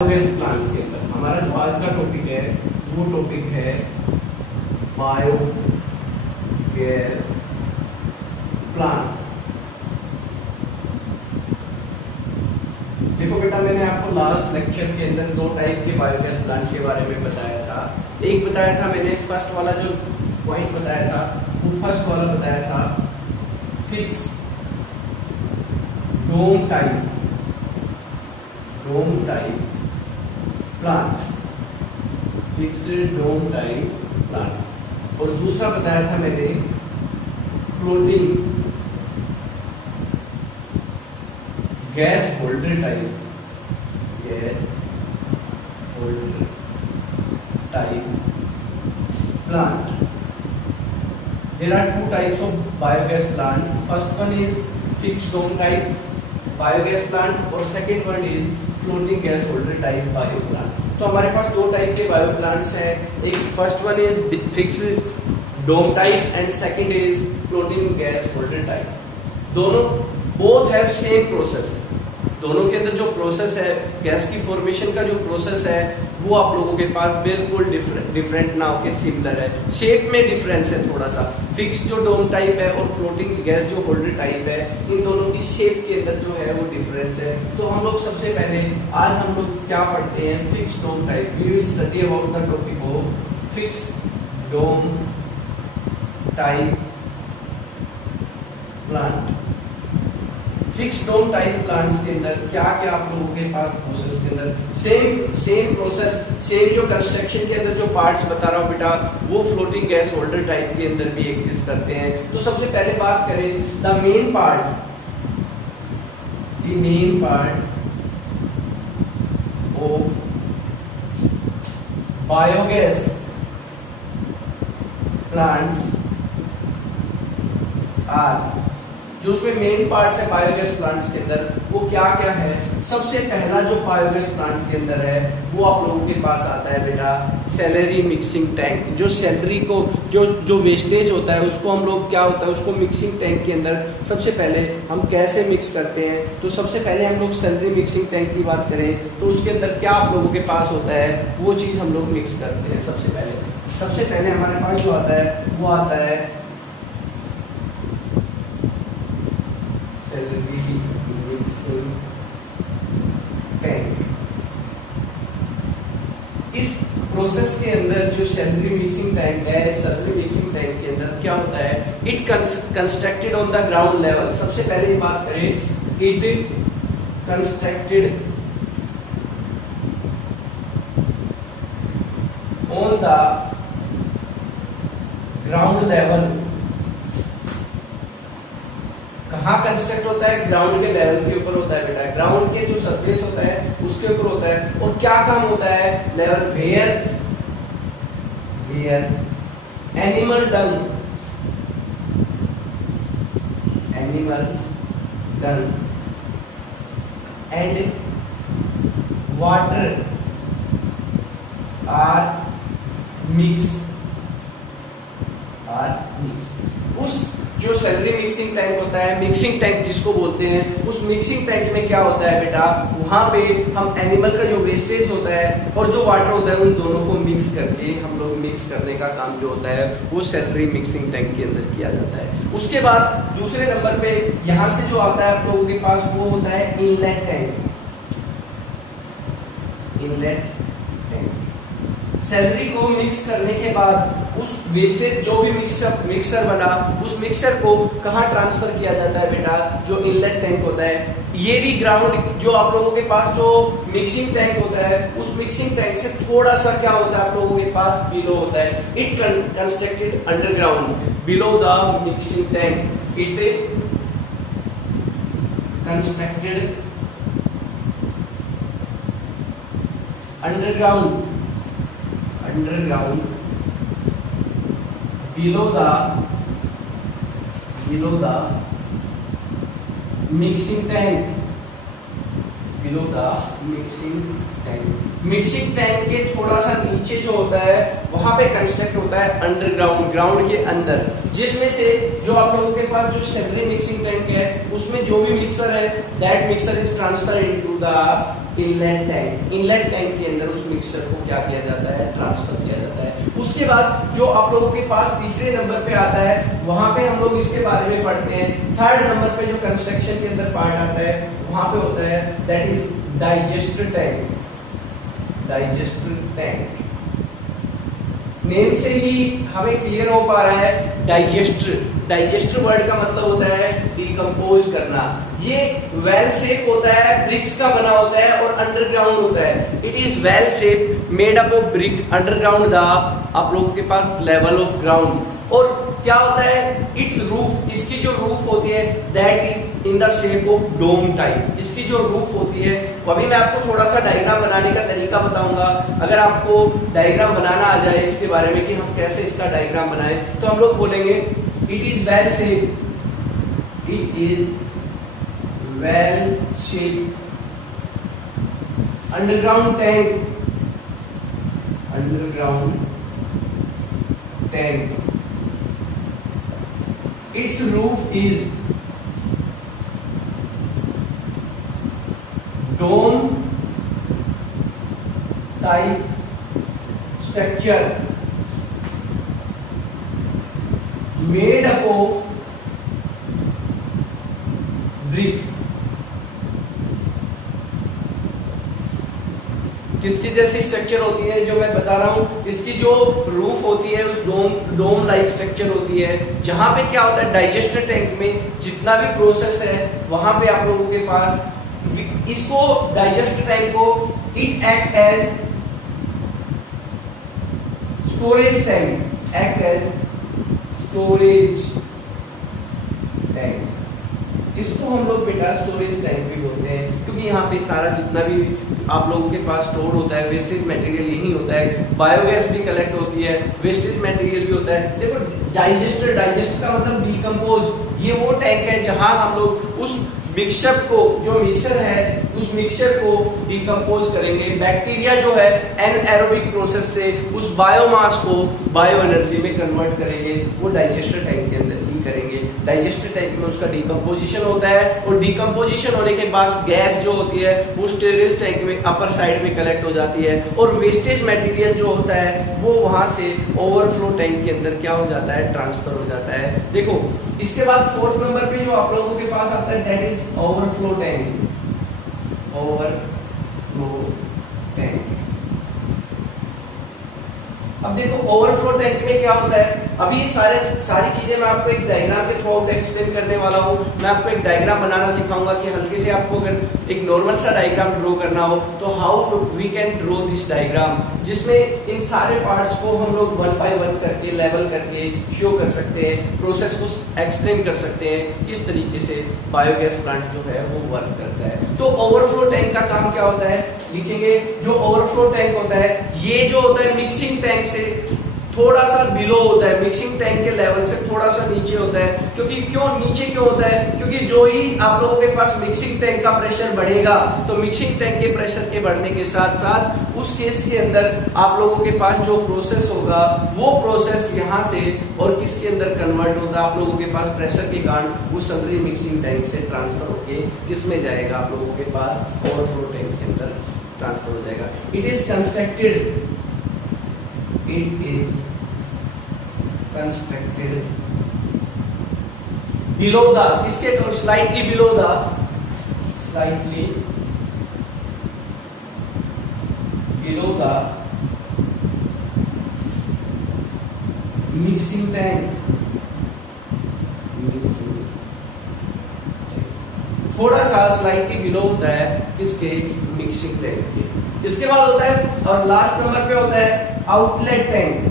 Biogas plant के अंदर हमारा जो आज का टॉपिक है वो टॉपिक है बायोगैस प्लांट। देखो बेटा, मैंने आपको लास्ट लेक्चर के अंदर दो टाइप के बायोगैस प्लांट के बारे में बताया था। एक बताया था मैंने, फर्स्ट वाला जो पॉइंट बताया था वो फर्स्ट वाला बताया था fix dome type plant, fixed dome type plant. और दूसरा बताया था मैंने floating gas holder type plant. There are two types of biogas plant. First one is fixed dome type biogas plant और second one is floating gas holder type bio plant. तो हमारे पास दो type के बायो प्लांट्स हैं। एक first one is fixed dome type and second is floating gas holder type. दोनों both have same process. दोनों के अंदर जो प्रोसेस है, गैस की फॉर्मेशन का जो प्रोसेस है, वो आप लोगों के पास बिल्कुल डिफरेंट ना होके सिमिलर है। शेप में डिफरेंस है थोड़ा सा। फिक्स जो डोम टाइप है और फ्लोटिंग गैस जो होल्डर टाइप है, इन दोनों की शेप के अंदर जो है वो डिफरेंस है। तो हम लोग सबसे पहले आज हम लोग क्या पढ़ते हैं, fix dome type. We will study about the topic of fix dome type plant. Fix dome type plants के अंदर क्या क्या आप लोगों के पास प्रोसेस के अंदर सेम प्रोसेस, सेम जो कंस्ट्रक्शन के अंदर जो पार्ट्स बता रहा हूँ बेटा, वो फ्लोटिंग गैस होल्डर टाइप के अंदर भी एग्जिस्ट करते हैं। तो सबसे पहले बात करें the main part of biogas plants are, जो उसमें मेन पार्ट्स है बायोगैस प्लांट्स के अंदर, वो क्या क्या है। सबसे पहला जो बायोगैस प्लांट के अंदर है वो आप लोगों के पास आता है बेटा सैलरी मिक्सिंग टैंक। जो सैलरी को जो वेस्टेज होता है उसको हम लोग क्या होता है, उसको मिक्सिंग टैंक के अंदर सबसे पहले हम कैसे मिक्स करते हैं। तो सबसे पहले हम लोग सैलरी मिक्सिंग टैंक की बात करें तो उसके अंदर क्या आप लोगों के पास होता है, वो चीज़ हम लोग मिक्स करते हैं। सबसे पहले हमारे पास जो आता है वो आता है टैंक। इस प्रोसेस के अंदर जो सैलरी मिक्सिंग टैंक है, सैलरी मिक्सिंग टैंक के अंदर क्या होता है, it constructed on the ground level. सबसे पहले बात करें, it constructed on the ground level. कहाँ कंस्ट्रक्ट होता है, ग्राउंड के लेवल के ऊपर होता है बेटा। ग्राउंड के जो सरफेस होता है उसके ऊपर होता है। और क्या काम होता है, level where animals dung and water are mix. उस जो सैलरी मिक्सिंग टैंक होता है, मिक्सिंग टैंक जिसको बोलते हैं, उस मिक्सिंग टैंक में क्या होता है बेटा, वहां पे हम एनिमल का जो वेस्टेज होता है और जो वाटर होता है उन दोनों को मिक्स करके हम लोग मिक्स करने का काम जो होता है वो सैलरी मिक्सिंग टैंक के अंदर किया जाता है। उसके बाद दूसरे नंबर पे यहां से जो आता है आप लोगों के पास वो होता है इनलेट टैंक। सैलरी को मिक्स करने के बाद उस वेस्टेज जो भी मिक्सर बना, उस मिक्सर को कहाँ ट्रांसफर किया जाता है बेटा, जो इनलेट टैंक होता है। ये भी ग्राउंड जो आप लोगों के पास जो मिक्सिंग टैंक होता है, उस मिक्सिंग टैंक से थोड़ा सा क्या होता है आप लोगों के पास बिलो होता है। It constructed underground below the mixing tank. It constructed underground below the mixing tank। Mixing tank के थोड़ा सा नीचे जो होता है वहां पे कंस्ट्रक्ट होता है अंडरग्राउंड, ग्राउंड के अंदर, जिसमें से जो आप लोगों के पास जो सेकेंडरी मिक्सिंग टैंक है उसमें जो भी मिक्सर है that mixer is transfer into the inlet tank के अंदर उस मिक्सचर को क्या किया जाता है, ट्रांसफर किया जाता है। उसके बाद जो आप लोगों के पास तीसरे नंबर पे आता है, वहां पे हम लोग इसके बारे में पढ़ते हैं। थर्ड नंबर पे जो कंस्ट्रक्शन के अंदर पार्ट आता है वहां पे होता है that is digester tank. Name से ही हमें क्लियर हो पा रहा है डाइजेस्टर वर्ड का मतलब होता है डिकम्पोज करना। ये वेल शेप होता है, ब्रिक्स का बना होता है और अंडरग्राउंड होता है। It is well shape made up of brick underground the आप लोगों के पास लेवल ऑफ ग्राउंड। और क्या होता है, इट्स रूफ, इसकी जो रूफ होती है that is in the shape of dome type. इसकी जो रूफ होती है वो अभी मैं आपको थोड़ा सा डायग्राम बनाने का तरीका बताऊंगा। अगर आपको डायग्राम बनाना आ जाए इसके बारे में कि हम कैसे इसका डायग्राम बनाएं, तो हम लोग बोलेंगे it is well shape, it is well shape underground tank. Its roof is dome type structure made up of bricks। किसकी जैसी स्ट्रक्चर होती है जो मैं बता रहा हूँ, इसकी जो रूफ होती है उस डोम लाइक स्ट्रक्चर होती है। जहां पे क्या होता है, डाइजेस्टर टैंक में जितना भी प्रोसेस है वहां पे आप लोगों के पास इसको डाइजेस्टर टैंक को it act as storage tank. इसको हम लोग बेटा स्टोरेज टैंक भी बोलते हैं, क्योंकि यहाँ पे सारा जितना भी आप लोगों के पास स्टोर होता है वेस्टेज मटेरियल यही होता है। बायोगैस भी कलेक्ट होती है, वेस्टेज मटेरियल भी होता है। देखो डाइजेस्टर का मतलब डिकम्पोज, ये वो टैंक है जहां हम लोग उस मिक्सचर को, जो मिक्सचर है उस मिक्सचर को डिकम्पोज करेंगे। बैक्टीरिया जो है एनएरोबिक प्रोसेस से उस बायोमास को बायो एनर्जी में कन्वर्ट करेंगे, वो डाइजेस्टर टैंक के अंदर ही करेंगे। डाइजेस्टर टैंक में उसका डिकम्पोजिशन होता है और डिकम्पोजिशन होने के बाद गैस जो होती है वो स्टोरेज टैंक में अपर साइड में कलेक्ट हो जाती है और वेस्टेज मटेरियल जो होता है वो वहां से ओवरफ्लो टैंक के अंदर क्या हो जाता है, ट्रांसफर हो जाता है। देखो इसके बाद फोर्थ नंबर पे जो आप लोगों के पास आता है दैट इज ओवरफ्लो टैंक। अब देखो ओवरफ्लो टैंक में क्या होता है, अभी सारी चीजें मैं आपको एक डायग्राम के थ्रू आउट एक्सप्लेन करने वाला हूँ। मैं आपको एक डायग्राम बनाना सिखाऊंगा कि हल्के से आपको अगर एक नॉर्मल सा डायग्राम ड्रॉ करना हो तो how we can draw this diagram, जिसमें इन सारे पार्ट्स को हम लोग वन बाय वन करके लेवल करके शो कर सकते हैं, प्रोसेस को एक्सप्लेन कर सकते हैं किस तरीके से बायोगैस प्लांट जो है वो वर्क करता है। तो ओवरफ्लो टैंक का काम क्या होता है, लिखेंगे जो ओवरफ्लो टैंक होता है ये जो होता है मिक्सिंग टैंक से थोड़ा सा बिलो होता है, मिक्सिंग टैंक के लेवल से थोड़ा सा नीचे होता है। क्योंकि क्यों होता है, क्योंकि जो ही आप लोगों के पास मिक्सिंग टैंक का प्रेशर बढ़ेगा तो मिक्सिंग टैंक के प्रेशर के बढ़ने के साथ साथ उस केस के अंदर आप लोगों के पास जो प्रोसेस होगा वो प्रोसेस यहाँ से और किसके अंदर कन्वर्ट होता है, आप लोगों के पास प्रेशर के कारण उस अंदर मिक्सिंग टैंक से ट्रांसफर होके किस में जाएगा, आप लोगों के पास ओवरफ्लो टैंक के अंदर ट्रांसफर हो जाएगा। It is constructed below the, इसके slightly below the mixing tank, थोड़ा सा स्लाइटली बिलो होता है किसके, मिक्सिंग टैंक के। इसके बाद होता है और लास्ट नंबर पे होता है आउटलेट टैंक।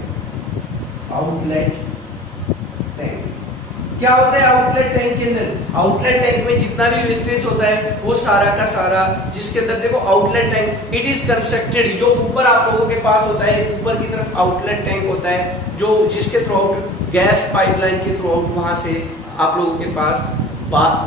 क्या होता है आउटलेट टैंक के अंदर, आउटलेट टैंक में जितना भी वेस्टेज होता है वो सारा का सारा, जिसके अंदर देखो outlet tank it is constructed, जो ऊपर आप लोगों के पास होता है ऊपर की तरफ आउटलेट टैंक होता है जो जिसके थ्रू आउट गैस पाइपलाइन के थ्रू आउट वहां से आप लोगों के पास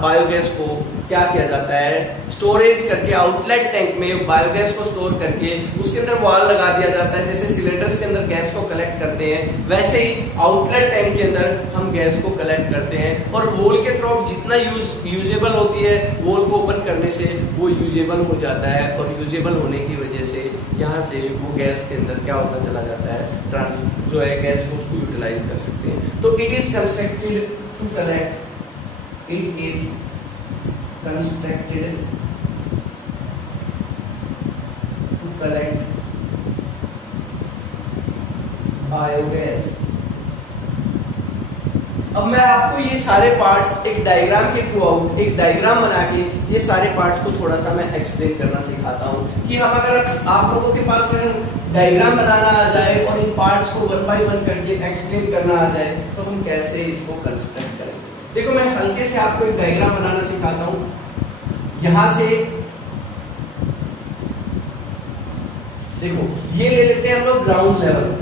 बायोगैस को क्या किया जाता है, स्टोरेज करके आउटलेट टैंक में बायोगैस को स्टोर करके उसके अंदर वॉल लगा दिया जाता है। जैसे सिलेंडर्स के अंदर गैस को कलेक्ट करते हैं वैसे ही आउटलेट टैंक के अंदर हम गैस को कलेक्ट करते हैं और वॉल के थ्रू जितना यूजेबल होती है वॉल को ओपन करने से वो यूजेबल हो जाता है और यूजेबल होने की वजह से यहाँ से वो गैस के अंदर क्या होता चला जाता है, ट्रांस जो है गैस को उसको यूटिलाइज कर सकते हैं। तो it is constructed to collect, it is constructed to collect biogas. अब मैं आपको ये सारे पार्ट्स एक डायग्राम के थ्रू आउट एक डायग्राम बना के ये सारे पार्ट्स को थोड़ा सा मैं एक्सप्लेन करना सिखाता हूँ कि हम अगर आप लोगों के पास अगर डायग्राम बनाना आ जाए और इन पार्ट्स को वन बाय वन करके एक्सप्लेन करना आ जाए तो हम कैसे इसको कंस्ट्रक्ट करेंगे। देखो मैं हल्के से आपको एक डायग्राम बनाना सिखाता हूँ। यहां से देखो ये ले लेते हैं हम लोग ग्राउंड लेवल,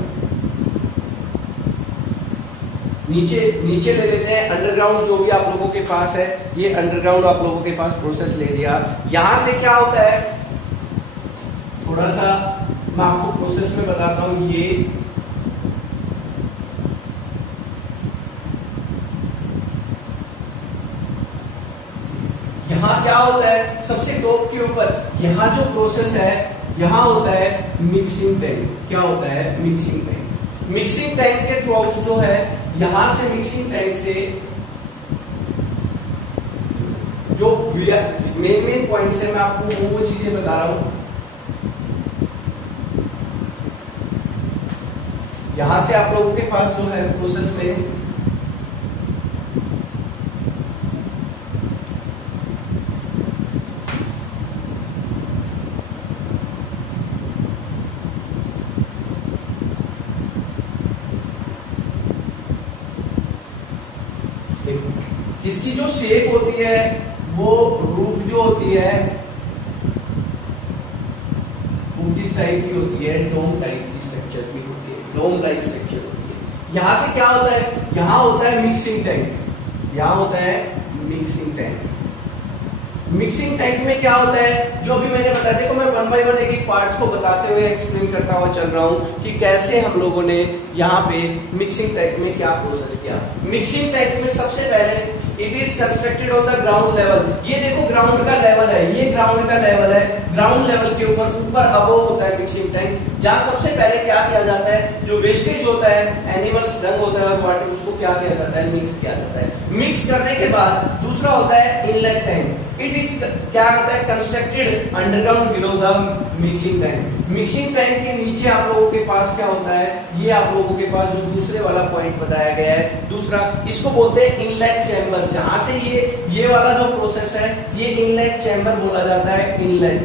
नीचे ले लेते हैं अंडरग्राउंड जो भी आप लोगों के पास है, ये अंडरग्राउंड आप लोगों के पास प्रोसेस ले लिया। यहां से क्या होता है थोड़ा सा मैं आपको प्रोसेस में बताता हूं। ये यहां क्या होता है सबसे टॉप के ऊपर यहां जो प्रोसेस है यहां होता है मिक्सिंग टैंक। क्या होता है मिक्सिंग टैंक। मिक्सिंग टैंक के थ्रू आउट जो है यहां से मिक्सिंग टैंक से जो मेन पॉइंट से मैं आपको वो चीजें बता रहा हूं। यहां से आप लोगों के पास जो है प्रोसेस में इसकी जो शेप होती है वो रूफ जो होती है वो किस टाइप की होती है, डोम टाइप की स्ट्रक्चर की होती है, डोम लाइक स्ट्रक्चर होती है। यहां से क्या होता है यहां होता है मिक्सिंग टैंक, यहां होता है मिक्सिंग टैंक। मिक्सिंग टैंक में क्या होता है जो अभी मैंने बताया, देखो मैं वन बाय वन एक एक पार्ट्स को बताते हुए एक्सप्लेन करता हुआ चल रहा हूं कि कैसे हम लोगों ने यहाँ पे मिक्सिंग टैंक में क्या प्रोसेस किया। मिक्सिंग टैंक में सबसे पहले it is constructed on the ground level. ये देखो ग्राउंड का लेवल है, ये ग्राउंड का लेवल है। ग्राउंड लेवल के ऊपर अबोव होता है मिक्सिंग टैंक, जहां सबसे पहले क्या किया जाता है जो वेस्टेज होता है एनिमल्स डंग होता है और वाटर उसको क्या किया जाता है मिक्स किया जाता है। मिक्स करने के बाद दूसरा होता है इनलेट टैंक। इट इज क्या होता है constructed underground below the mixing tank. Mixing tank के नीचे आप लोगों के पास क्या होता है, ये आप लोगों के पास जो दूसरे वाला पॉइंट बताया गया है दूसरा, इसको बोलते हैं इनलेट चैम्बर। जहां से ये वाला जो प्रोसेस है ये इनलेट चैम्बर बोला जाता है। Inlet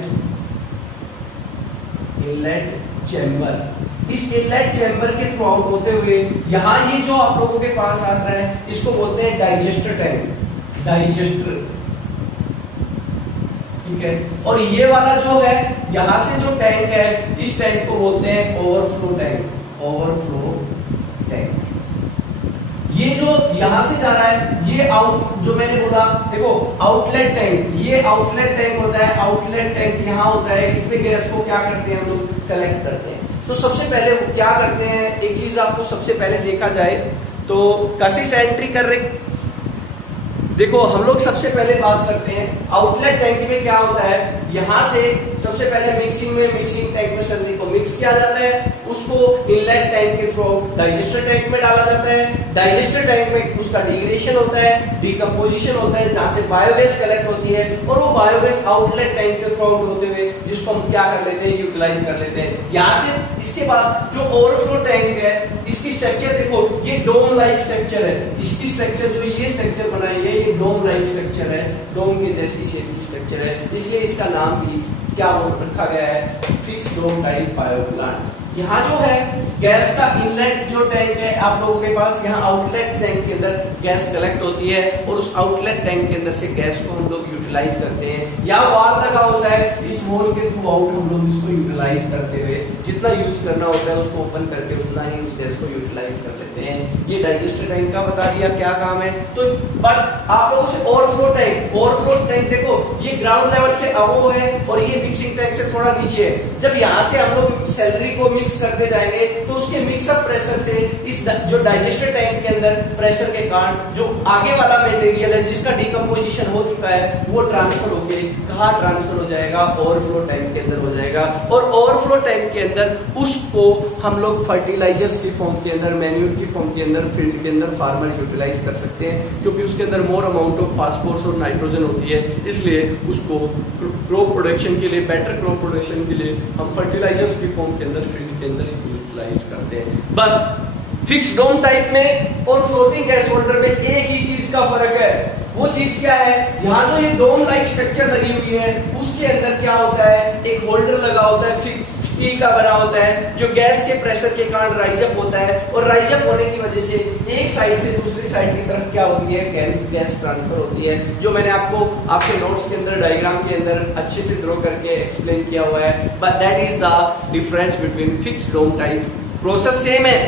chamber. इस इनलेट चैम्बर के थ्रू आउट होते हुए यहाँ ये जो आप लोगों के पास आता है इसको बोलते हैं डाइजेस्टर टैंक। डाइजेस्टर ठीक है। और ये वाला जो है यहां से जो टैंक है इस टैंक को बोलते हैं ओवरफ्लो टैंक। ओवरफ्लो टैंक ये जो यहां से जा रहा है ये आउट जो मैंने बोला देखो आउटलेट टैंक, ये आउटलेट टैंक होता है। आउटलेट टैंक यहाँ होता है, इस पे गैस को क्या करते हैं हम लोग कलेक्ट करते हैं। तो सबसे पहले क्या करते हैं एक चीज आपको सबसे पहले देखा जाए तो कसिस एंट्री कर रहे, देखो हम लोग सबसे पहले बात करते हैं आउटलेट टैंक में क्या होता है। यहां से सबसे पहले मिक्सिंग टैंक में सब्जी को मिक्स किया जाता है, उसको इनलेट टैंक के थ्रू डाइजेस्टर टैंक में डाला जाता है। डाइजेस्टर टैंक में उसका डिग्रेडेशन होता है, डिकम्पोजिशन होता है, जहां से बायोगैस कलेक्ट होती है और वो बायोगैस आउटलेट टैंक के थ्रू आउट होते हुए जिसको हम क्या कर लेते हैं यूटिलाइज कर लेते हैं। यहाँ से इसके बाद जो ओवरफ्लो टैंक है इसकी स्ट्रक्चर देखो ये डोम लाइक स्ट्रक्चर है। इसकी स्ट्रक्चर जो ये स्ट्रक्चर बनाई है ये डोम लाइक स्ट्रक्चर है, डोम के जैसी शेप की स्ट्रक्चर है, इसलिए इसका नाम भी क्या रखा गया है fix dome type bio plant. यहाँ जो है गैस का इनलेट जो टैंक है आप लोगों के पास, यहाँ आउटलेट टैंक के अंदर गैस कलेक्ट होती है और उस आउटलेट टैंक के अंदर से गैस को हम लोग यूटिलाइज यूटिलाइज करते हैं, या वॉल लगा होता है, इस वॉल के थ्रू आउट हम लोग इसको यूटिलाइज करते हुए जितना यूज करना होता है उसको ओपन करके उतना ही उस गैस को यूटिलाइज कर लेते हैं। ये डाइजेस्टर टैंक का बता दिया क्या काम है। तो बट आप लोगों से ओवरफ्लो टैंक देखो ये ग्राउंड लेवल से अबव है और ये मिक्सिंग टैंक से थोड़ा नीचे है। जब यहाँ से हम लोग सैलरी को मिक्स करते जाएंगे तो उसके मिक्सअप प्रेशर से इस जो डाइजेस्टर टैंक के अंदर प्रेशर के कारण जो आगे वाला मटेरियल है जिसका डिकम्पोजिशन हो चुका है वो ट्रांसफर होके कहाँ ट्रांसफर हो जाएगा, ओवरफ्लो टैंक के अंदर हो जाएगा। और ओवरफ्लो टैंक के अंदर उसको हम लोग फर्टिलाइजर्स की फॉर्म के अंदर, मैन्यूर की फॉर्म के अंदर, फील्ड के अंदर फार्मर यूटिलाइज कर सकते हैं, क्योंकि उसके अंदर मोर अमाउंट ऑफ फास्फोरस और नाइट्रोजन होती है, इसलिए उसको क्रॉप प्रोडक्शन के लिए, बेटर क्रॉप प्रोडक्शन के लिए हम फर्टिलाइजर्स की फॉर्म के अंदर, फील्ड के अंदर यूटिलाइज करते हैं। बस फिक्स डोम टाइप में और फ्लोटिंग गैस होल्डर में एक ही चीज का फर्क है। वो चीज क्या है, यहाँ जो ये डोम लाइक स्ट्रक्चर लगी हुई है उसके अंदर क्या होता है, एक होल्डर लगा होता है, स्टील का बना होता है, जो गैस के प्रेशर के कारण राइज अप होता है, और राइज अप होने की वजह से एक साइड से दूसरी साइड की तरफ क्या होती है, गैस ट्रांसफर होती है, जो मैंने आपको आपके नोट्स के अंदर, डायग्राम के अंदर अच्छे से ड्रॉ करके एक्सप्लेन किया हुआ है। But that is the difference between fixed dome type. Process same है,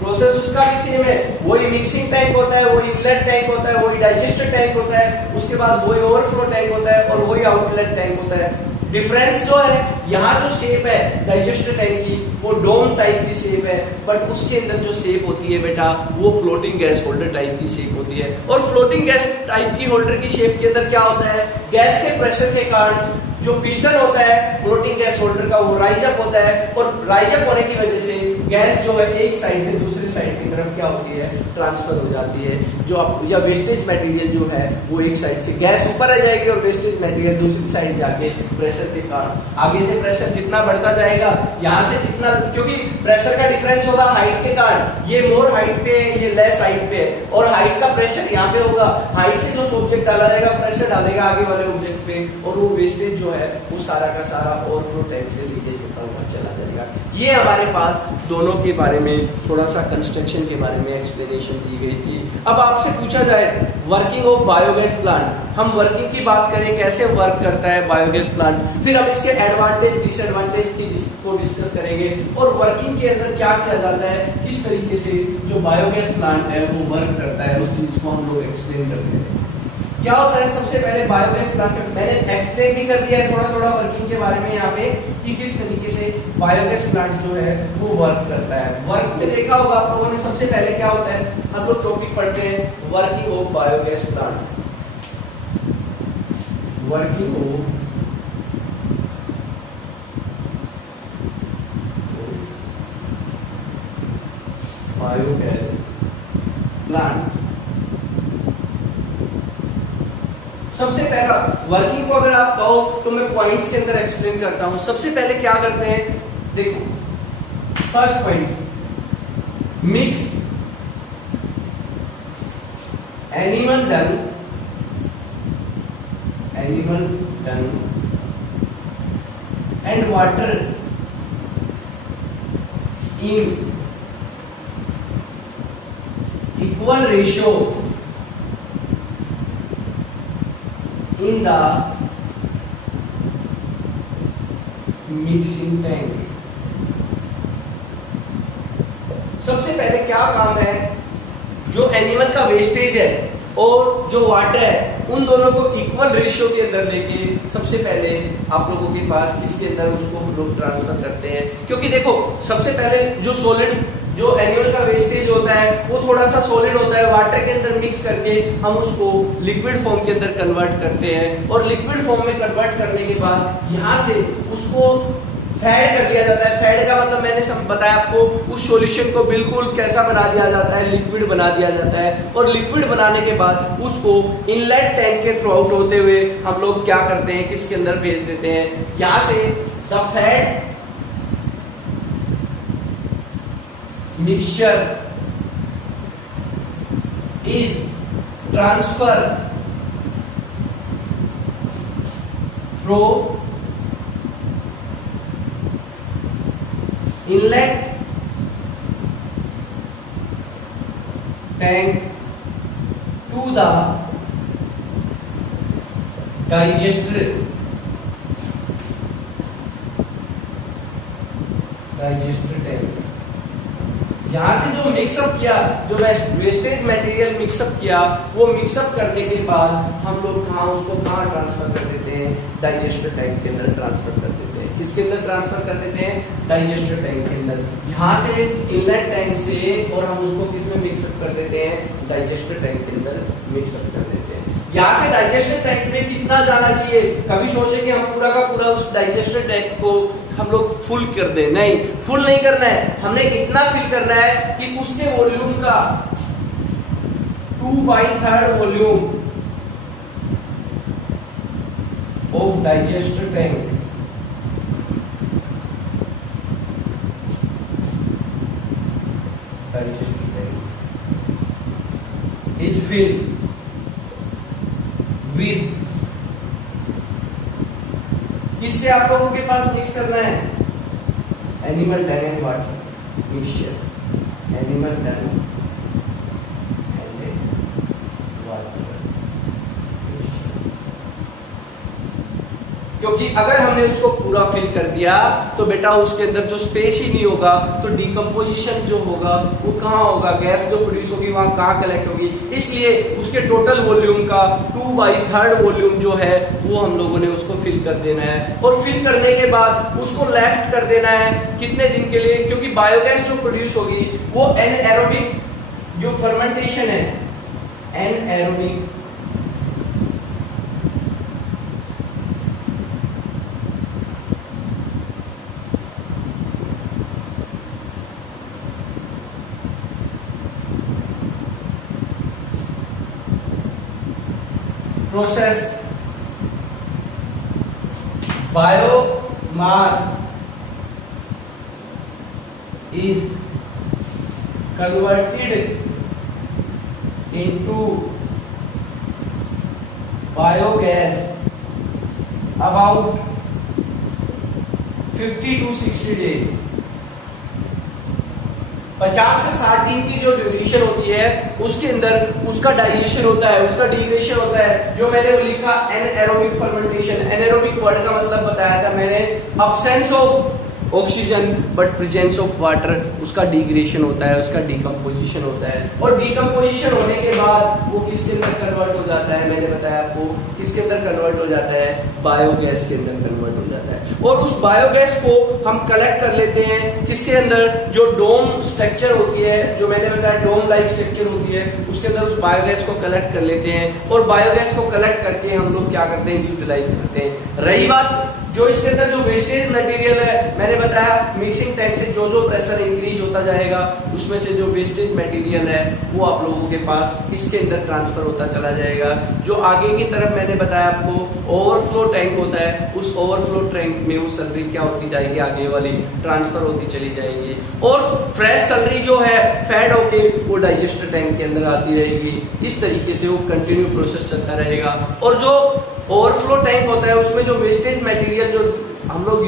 प्रोसेस उसका भी सेम है, वही मिक्सिंग टैंक होता है, वही इनलेट टैंक होता है, वही डाइजेस्टर टैंक होता है, उसके बाद वही ओवरफ्लो टैंक होता है और वही आउटलेट टैंक होता है। डिफरेंस जो है, यहाँ जो शेप है डाइजेस्टर टैंक की वो डोम टाइप की शेप है, बट उसके अंदर जो शेप होती है बेटा वो फ्लोटिंग गैस होल्डर टाइप की शेप होती है। और फ्लोटिंग गैस टाइप की होल्डर की शेप के अंदर क्या होता है, गैस के प्रेशर के कारण जो पिस्टन होता है फ्लोटिंग गैस होल्डर का वो राइज अप होता है, और राइज अप होने की वजह से गैस जो है एक साइड से दूसरी साइड की तरफ क्या होती है, ट्रांसफर हो जाती है। जो आप या वेस्टेज मटेरियल जो है वो एक साइड से गैस ऊपर आ जाएगी और वेस्टेज मटेरियल दूसरी साइड जाके प्रेशर के कारण आगे से प्रेशर जितना बढ़ता जाएगा, यहाँ से जितना, क्योंकि प्रेशर का डिफरेंस होगा हाइट के कारण, ये मोर हाइट पे है, ये लेस हाइट पे है, और हाइट का प्रेशर यहाँ पे होगा, हाइट से जो ऑब्जेक्ट डाला जाएगा प्रेशर डालेगा आगे वाले ऑब्जेक्ट पे, और वो वेस्टेज जो है वो सारा का सारा ओवरफ्लो टैंक से लीकेज होता हुआ चला जाएगा। ये हमारे पास दोनों के बारे में थोड़ा सा कंस्ट्रक्शन के बारे में एक्सप्लेनेशन दी गई थी। अब आपसे पूछा जाए वर्किंग ऑफ बायोगैस प्लांट, हम वर्किंग की बात करें कैसे वर्क करता है बायोगैस प्लांट, फिर हम इसके एडवांटेज डिसएडवांटेज को डिस्कस करेंगे, और वर्किंग के अंदर क्या किया जाता है, किस तरीके से जो बायोगैस प्लांट है वो वर्क करता है, उस चीज को हम लोग एक्सप्लेन करते हैं। क्या होता है, सबसे पहले बायोगैस प्लांट मैंने एक्सप्लेन भी कर दिया है थोड़ा थोड़ा वर्किंग के बारे में यहाँ पे कि किस तरीके से बायोगैस प्लांट जो है वो वर्क करता है। वर्क में देखा होगा आप लोगों ने, सबसे पहले क्या होता है, हम लोग टॉपिक पढ़ते हैं working of biogas plant. Working of biogas plant. सबसे पहला वर्किंग को अगर आप कहो तो मैं पॉइंट्स के अंदर एक्सप्लेन करता हूं। सबसे पहले क्या करते हैं, देखो first point, mix animal Dang and water in equal ratio in the mixing tank। सबसे पहले क्या काम है, जो एनिमल का वेस्टेज है और जो वाटर है उन दोनों को इक्वल रेशियो के अंदर लेके सबसे पहले आप लोगों के पास इसके अंदर उसको हम लोग ट्रांसफर करते हैं। क्योंकि देखो सबसे पहले जो सॉलिड, जो एनिमल का वेस्टेज होता है वो थोड़ा सा सॉलिड होता है, वाटर के अंदर मिक्स करके हम उसको लिक्विड फॉर्म के अंदर कन्वर्ट करते हैं, और लिक्विड फॉर्म में कन्वर्ट करने के बाद यहाँ से उसको फेड कर दिया जाता है। फेड का मतलब मैंने बताया आपको, उस सॉल्यूशन को बिल्कुल कैसा बना दिया जाता है, लिक्विड बना दिया जाता है, और लिक्विड बनाने के बाद उसको इनलेट टैंक के थ्रू आउट होते हुए हम लोग क्या करते हैं, किसके अंदर भेज देते हैं, यहाँ से the fed mixture is transferred through inlet tank to the digester tank. यहाँ से जो मिक्सअप किया, जो वेस्टेज मटेरियल मिक्सअप किया, वो मिक्सअप करने के बाद हम लोग उसको कहाँ ट्रांसफर कर देते हैं? डाइजेस्टर टैंक के अंदर ट्रांसफर कर देते हैं। किसके अंदर ट्रांसफर कर देते हैं? डाइजेस्टर टैंक के अंदर। यहाँ से इनलेट टैंक से, और हम उसको किस में मिक्सअप कर देते हैं? डाइजेस्टर टैंक के अंदर मिक्सअप कर देते हैं। यहाँ से डाइजेस्टर टैंक में कितना जाना चाहिए? कभी सोचेंगे हम पूरा का पूरा उस डाइजेस्टर टैंक को हम लोग फुल कर दें? नहीं, फुल नहीं करना है। हमने इतना फिल करना है कि उसके वॉल्यूम का 2/3 volume of digester tank is filled with, किससे आप लोगों के पास मिक्स करना है? Animal Dang and water mixture, animal Dang and water. क्योंकि अगर हमने उसको पूरा फिल कर दिया तो बेटा उसके अंदर जो स्पेस ही नहीं होगा, तो डिकम्पोजिशन जो होगा वो कहाँ होगा? गैस जो प्रोड्यूस होगी वहां कहाँ कलेक्ट होगी? इसलिए उसके टोटल वॉल्यूम का 2/3 वॉल्यूम जो है वो हम लोगों ने उसको फिल कर देना है। और फिल करने के बाद उसको लेफ्ट कर देना है कितने दिन के लिए? क्योंकि बायोगैस जो प्रोड्यूस होगी वो एनएरोबिक जो फर्मेंटेशन है, anaerobic process biomass is converted into biogas about 50 to 60 days। 50 से 60 दिन की जो ड्यूरेशन होती है उसके अंदर उसका डाइजेशन होता है, उसका डिग्रेडेशन होता है। जो मैंने लिखा एनएरोबिक फर्मेंटेशन, एनएरोबिक वर्ड का मतलब बताया था मैंने, absence of oxygen but presence of water, उसका डिग्रेडेशन होता है, उसका डिकम्पोजिशन होता है। और डिकम्पोजिशन होने के बाद वो किसके अंदर कन्वर्ट हो जाता है? मैंने बताया आपको किसके अंदर कन्वर्ट हो जाता है? बायोगैस के अंदर कन्वर्ट हो जाता है। और उस बायोगैस को हम कलेक्ट कर लेते हैं किसके अंदर? जो डोम स्ट्रक्चर होती है, जो मैंने बताया डोम लाइक स्ट्रक्चर होती है, उसके अंदर उस बायोगैस को कलेक्ट कर लेते हैं। और बायोगैस को कलेक्ट करके हम लोग क्या करते हैं? यूटिलाइज करते हैं। रही बात जो इसके अंदर जो वेस्टेज मटेरियल है, मैंने बताया मिक्सिंग टैंक से जो जो प्रेशर इंक्रीज होता जाएगा उसमें से जो वेस्टेज मटेरियल है वो आप लोगों के पास किसके अंदर ट्रांसफर होता चला जाएगा? जो आगे की तरफ मैंने बताया आपको ओवरफ्लो टैंक होता है, उस ओवरफ्लो टैंक में वो सैलरी क्या होती जाएगी? आगे वाली ट्रांसफर होती चली जाएगी। और फ्रेश सैलरी जो है फैट होके वो डाइजेस्टर टैंक के अंदर आती रहेगी। इस तरीके से वो कंटिन्यू प्रोसेस चलता रहेगा। और जो ओवरफ्लो टैंक होता है उसमें जो वेस्टेज मटेरियल जो हम लोग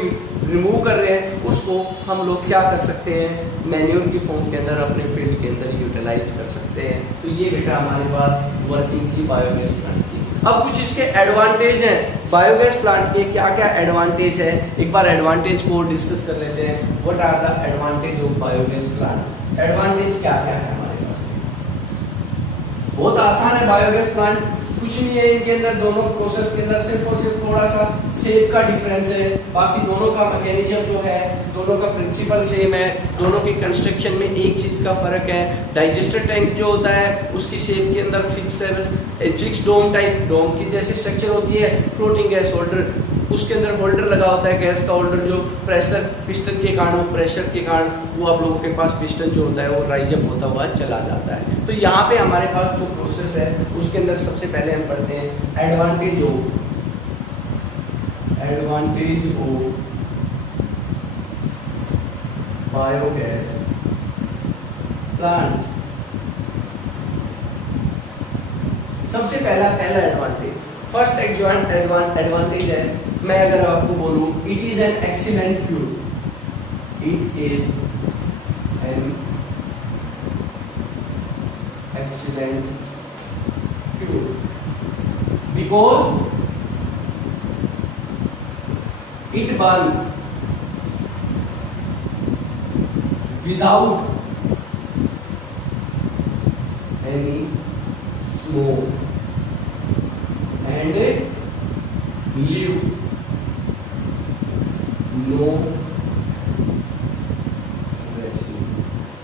रिमूव कर रहे हैं उसको हम लोग क्या कर सकते हैं? मैन्योर की फॉर्म के अंदर अपने फील्ड के अंदर यूटिलाइज कर सकते हैं। तो ये बेटा हमारे पास वर्किंग थी बायोगैस प्लांट की। अब कुछ इसके एडवांटेज हैं बायोगैस प्लांट के। क्या क्या एडवांटेज है? एक बार एडवांटेज को डिस्कस कर लेते हैं। What are the advantage of biogas plant? Advantage क्या क्या है हमारे पास? बहुत आसान है बायोगैस प्लांट, कुछ नहीं है इनके अंदर। दोनों प्रोसेस के अंदर सिर्फ और सिर्फ थोड़ा सा शेप का डिफरेंस है, बाकी दोनों का मैकेनिज्म जो है, दोनों का प्रिंसिपल सेम है। दोनों के कंस्ट्रक्शन में एक चीज का फर्क है, डाइजेस्टर टैंक जो होता है उसकी शेप के अंदर फिक्स है, बस फिक्स डोम टाइप डोम की जैसी स्ट्रक्चर होती है। फ्लोटिंग गैस होल्डर, उसके अंदर होल्डर लगा होता है गैस का होल्डर, जो प्रेशर पिस्टन के कारण, प्रेशर के कारण वो आप लोगों के पास पिस्टन जो होता है वो राइज अप होता हुआ चला जाता है। तो यहाँ पे हमारे पास जो प्रोसेस है उसके अंदर सबसे पहले हम पढ़ते हैं एडवांटेज ऑफ बायोगैस प्लांट। सबसे पहला एडवांटेज, फर्स्ट एडवांटेज है, मैं अगर आपको बोलूं it is an excellent fuel, it is an excellent fuel because it burn without any smoke and leave no residue।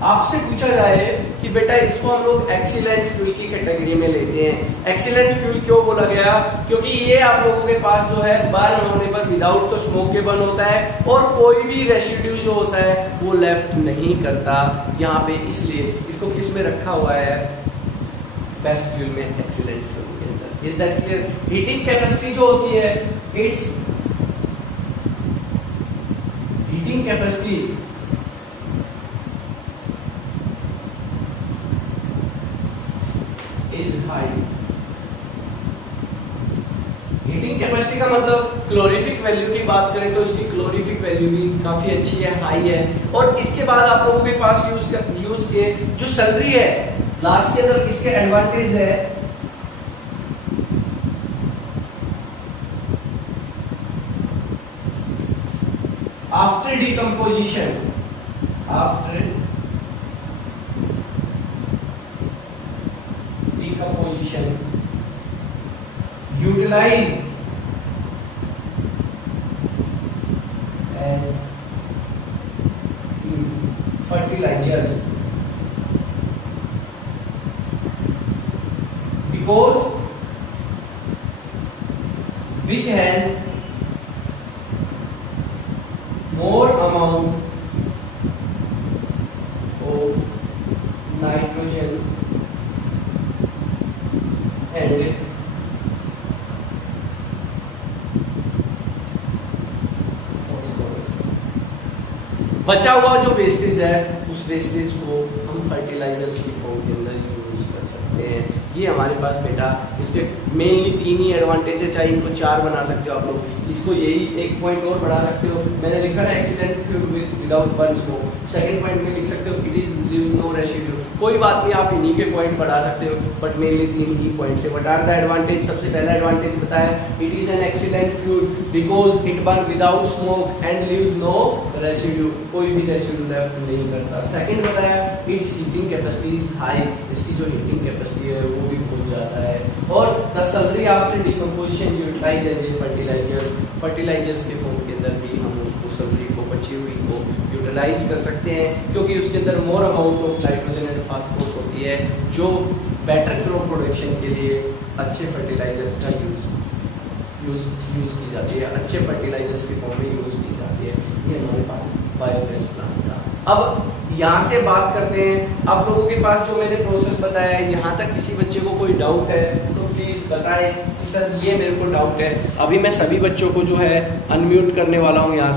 आपसे पूछा जाए कि बेटा इसको हम लोग एक्सीलेंट फ्यूल की कैटेगरी में लेते हैं। एक्सीलेंट फ्यूल क्यों बोला गया? क्योंकि ये आप लोगों के पास जो है बर्न होने पर विदाउट तो स्मोक के बर्न होता है और कोई भी रेसिड्यू जो होता है वो लेफ्ट नहीं करता यहाँ पे, इसलिए इसको किस में रखा हुआ है? बेस्ट फ्यूल में, एक्सीलेंट फ्यूल के अंदर। Is that clear? Heating capacity जो होती है, it's heating capacity is high. Heating capacity का मतलब क्लोरीफिक वैल्यू की बात करें तो इसकी क्लोरीफिक वैल्यू भी काफी अच्छी है, हाई है। और इसके बाद आप लोगों के पास यूज के जो सैलरी है लास्ट के अंदर, इसके एडवांटेज है after decomposition, after decomposition utilise as fertilisers because which has more amount of nitrogen and phosphorus। बचा हुआ जो वेस्टेज है उस वेस्टेज को हम फर्टिलाइजर्स की फॉर्म के अंदर यूज कर सकते हैं। ये हमारे पास बेटा इसके मेनली 3 ही एडवांटेज है, चाहे इनको 4 बना सकते हो आप लोग, इसको यही एक पॉइंट और बढ़ा सकते हो। मैंने लिखा है excellent fuel without burn smoke, second point में लिख सकते हो it is leave no residue. कोई बात नहीं, आप इन्हीं के पॉइंट बढ़ा सकते हो, बट मेनली 3 ही पॉइंट है। What are the advantage? सबसे पहला एडवांटेज बताया, it is an excellent fuel because it burn without smoke and leaves no residue, कोई भी रेसिड्यू लेफ्ट नहीं करता। सेकंड बताया, it's heating capacity is high, इसकी जो हीटिंग कैपेसिटी है वो भी बहुत ज्यादा है। और the slurry after decomposition utilise as a fertilisers, fertilisers के फॉर्म के अंदर भी हम उसको सैलरी को, बची हुई को यूटिलाइज कर सकते हैं, क्योंकि उसके अंदर more amount of nitrogen and phosphorus होती है जो बेटर क्रॉप प्रोडक्शन के लिए अच्छे फर्टिलाइजर्स का यूज की जाती है, अच्छे फर्टिलाइजर्स के फॉर्म में यूज की जाती है। ये हमारे पास बायोगैस प्लांट था। अब यहाँ से बात करते हैं, आप लोगों के पास जो मैंने प्रोसेस बताया है, यहाँ तक किसी बच्चे को कोई डाउट है तो प्लीज बताएं कि सर ये मेरे को डाउट है। अभी मैं सभी बच्चों को जो है अनम्यूट करने वाला हूँ यहाँ से।